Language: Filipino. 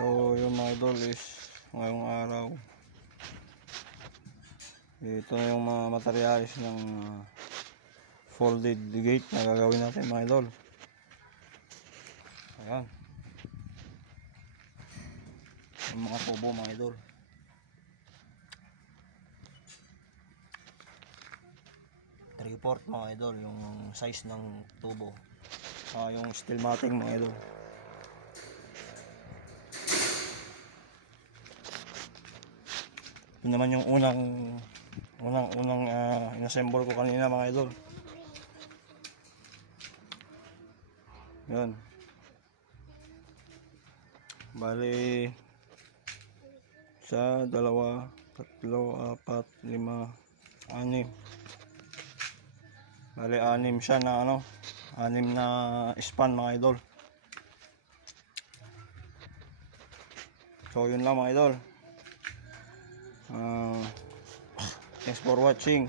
So yung mga idol is ngayong araw ito na yung mga materialis ng folded gate na gagawin natin mga idol. Ayan yung mga tubo mga idol. 3/4 mga idol yung size ng tubo. Yung steel matting mga idol. Ito naman yung unang inassemble ko kanina mga idol. Yun. Bali 1, 2, 3, 4, 5, 6. 6 siya na 6 na span mga idol. So yun lang mga idol. Thanks for watching.